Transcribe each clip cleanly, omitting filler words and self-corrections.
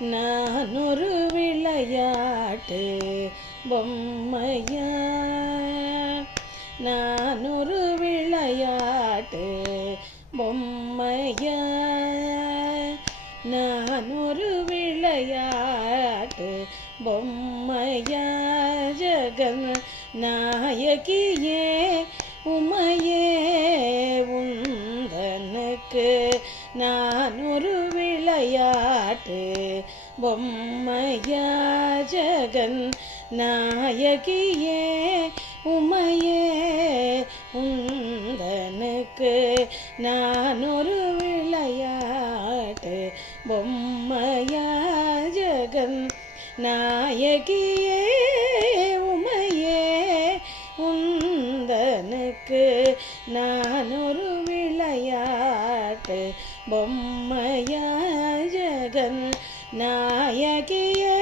நான் ஒரு விளையாட்டு பொம்மையா, நான் ஒரு விளையாட்டு பொம்மையா, நான் ஒரு விளையாட்டு பொம்மையா, ஜெகன் நாயகியே உமையே உந்தனுக்கு நான் ஒரு விளையாட்டு பொம்மையா, ஜெகன் நாயகியே உமையே உந்தனுக்கு நான் ஒரு விளையாட்டு பொம்மையா, ஜெகன் நாயகியே உமையே உந்தனுக்கு நான் ஒரு விளையாட்டு பொம்மையா, ஜெகன் நாயகியே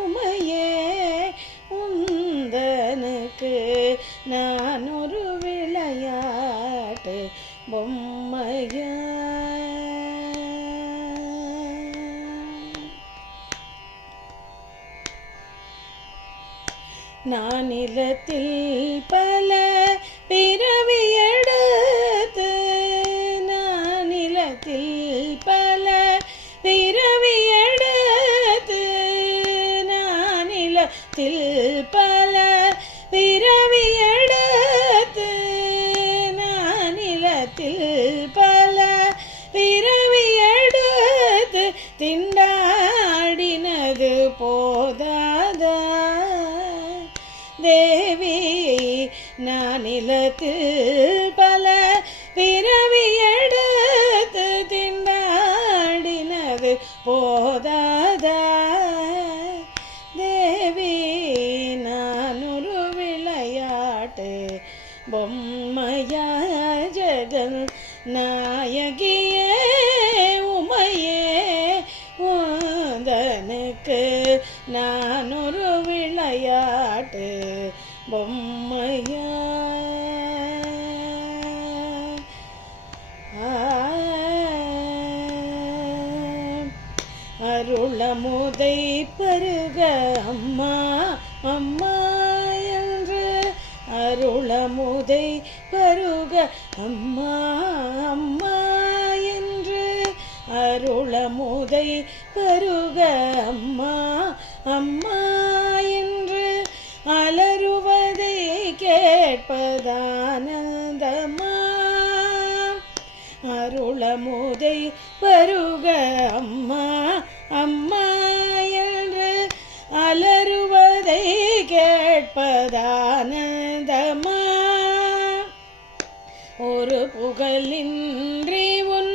உமையே உந்தனுக்கு நான் ஒரு விளையாட்டு பொம்மையா. நான் நிலத்தில் பல பிறவி எடுத்து, நான் நிலத்தில் பல பிறவி எடுத்து, நான் நிலத்தில் பல பிறவி எடுத்து, நான் நிலத்தில் பல பிறவி எடுத்து திண்டாடினது போதாதா தேவி, நான் நிலத்தில் பல பிறவி எடுத்து திண்டாடினது போதாதா தேவி, நான் ஒரு விளையாட்டு பொம்மையா, ஜெகன் நாயகியே உமையே உந்தனுக்கு நான் ஒரு விளையாட்டு பொம்மையா. அருளமுதை பருக அம்மா அம்மா என்று, அருளமுதை பருக அம்மா அம்மா என்று, அருளமுதை பருக அம்மா அம்மா என்று அலறுவதை கேட்பதானந்தமா, அருளமுதை பருக அம்மா அம்மா என்று அலறுவதை கேட்பதானந்தமா, ஒரு புகழின்றி உன்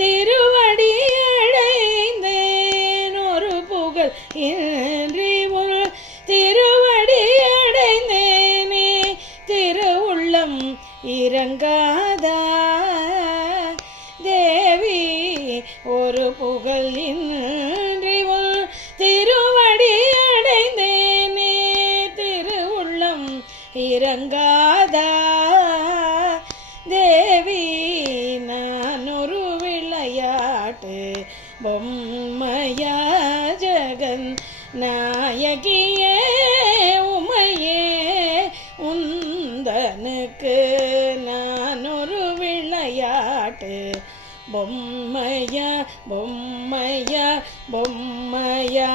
திருவடி அடைந்தேன், ஒரு புகழ் இன்றி உன் திருவடி அடைந்தேனே, திருவுள்ளம் இறங்காதா தேவி, ஒரு புகழ் இன்றி உன் திருவடி அடைந்தேனே, திருவுள்ளம் இறங்காதா தேவி, நான் ஒரு விளையாட்டு பொம்மையா, ஜெகன் நாயகியே உமையே உந்தனுக்கு நான் ஒரு விளையாட்டு பொம்மையா பொம்மையா பொம்மையா.